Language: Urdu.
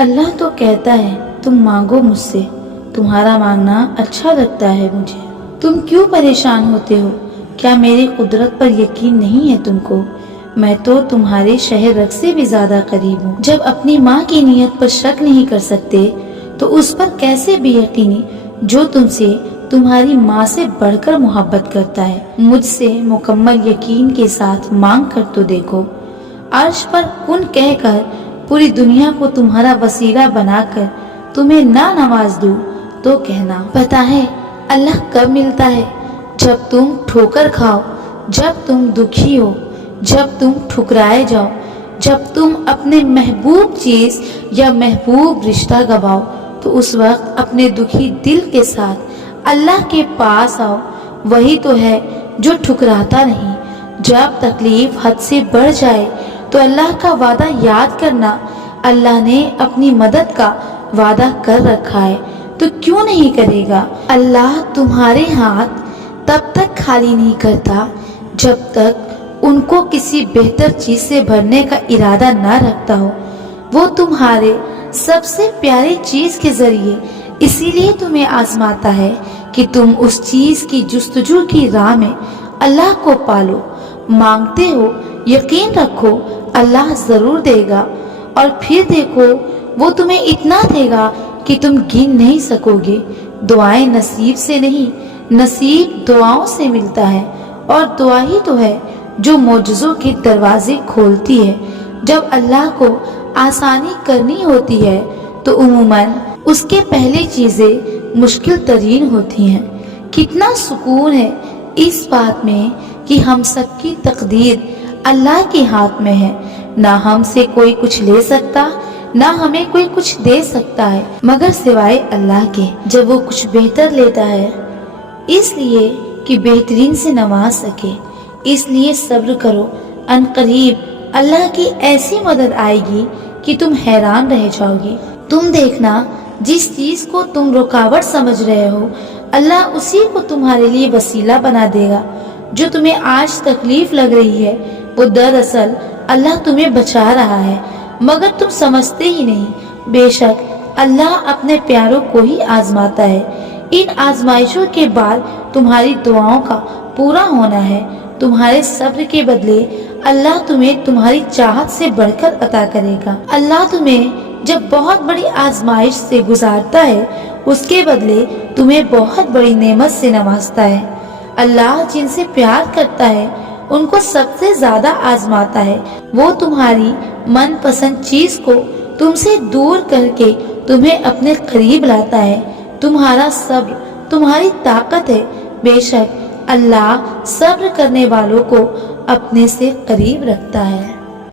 اللہ تو کہتا ہے تم مانگو مجھ سے، تمہارا مانگنا اچھا لگتا ہے مجھے۔ تم کیوں پریشان ہوتے ہو؟ کیا میری قدرت پر یقین نہیں ہے تم کو؟ میں تو تمہارے شہر رگ سے بھی زیادہ قریب ہوں۔ جب اپنی ماں کی نیت پر شک نہیں کر سکتے تو اس پر کیسے بھی یقینی جو تم سے تمہاری ماں سے بڑھ کر محبت کرتا ہے۔ مجھ سے مکمل یقین کے ساتھ مانگ کر تو دیکھو، عرش پر کن کہہ کر پوری دنیا کو تمہارا وسیلہ بنا کر تمہیں نہ نواز دوں تو کہنا۔ پتہ ہے اللہ کب ملتا ہے؟ جب تم ٹھوکر کھاؤ، جب تم دکھی ہو، جب تم ٹھکرائے جاؤ، جب تم اپنے محبوب چیز یا محبوب رشتہ گواؤ تو اس وقت اپنے دکھی دل کے ساتھ اللہ کے پاس آؤ۔ وہی تو ہے جو ٹھکراتا نہیں۔ جب تکلیف حد سے بڑھ جائے تو اللہ کا وعدہ یاد کرنا۔ اللہ نے اپنی مدد کا وعدہ کر رکھا ہے تو کیوں نہیں کرے گا؟ اللہ تمہارے ہاتھ تب تک خالی نہیں کرتا جب تک ان کو کسی بہتر چیز سے بھرنے کا ارادہ نہ رکھتا ہو۔ وہ تمہارے سب سے پیاری چیز کے ذریعے اسی لیے تمہیں آزماتا ہے کہ تم اس چیز کی جستجو کی راہ میں اللہ کو پالو۔ مانگتے ہو، یقین رکھو اللہ ضرور دے گا، اور پھر دیکھو وہ تمہیں اتنا دے گا کہ تم گن نہیں سکو گے۔ دعائیں نصیب سے نہیں، نصیب دعاؤں سے ملتا ہے، اور دعا ہی تو ہے جو معجزوں کے دروازے کھولتی ہے۔ جب اللہ کو آسانی کرنی ہوتی ہے تو عموماً اس کے پہلے چیزیں مشکل ترین ہوتی ہیں۔ کتنا سکون ہے اس بات میں کہ ہم سب کی تقدیر اللہ کے ہاتھ میں ہے۔ نہ ہم سے کوئی کچھ لے سکتا، نہ ہمیں کوئی کچھ دے سکتا ہے مگر سوائے اللہ کے۔ جب وہ کچھ بہتر لیتا ہے اس لیے کہ بہترین سے نواز سکے، اس لیے صبر کرو، ان قریب اللہ کی ایسی مدد آئے گی کہ تم حیران رہ جاؤ گی۔ تم دیکھنا جس چیز کو تم رکاوٹ سمجھ رہے ہو اللہ اسی کو تمہارے لیے وسیلہ بنا دے گا۔ جو تمہیں آج تکلیف لگ رہی ہے وہ دراصل اللہ تمہیں بچا رہا ہے مگر تم سمجھتے ہی نہیں۔ بے شک اللہ اپنے پیاروں کو ہی آزماتا ہے۔ ان آزمائشوں کے بعد تمہاری دعاؤں کا پورا ہونا ہے۔ تمہارے صبر کے بدلے اللہ تمہیں تمہاری چاہت سے بڑھ کر عطا کرے گا۔ اللہ تمہیں جب بہت بڑی آزمائش سے گزارتا ہے اس کے بدلے تمہیں بہت بڑی نعمت سے نوازتا ہے۔ اللہ جن سے پیار کرتا ہے ان کو سب سے زیادہ آزماتا ہے۔ وہ تمہاری من پسند چیز کو تم سے دور کر کے تمہیں اپنے قریب لاتا ہے۔ تمہارا صبر تمہاری طاقت ہے۔ بے شک اللہ صبر کرنے والوں کو اپنے سے قریب رکھتا ہے۔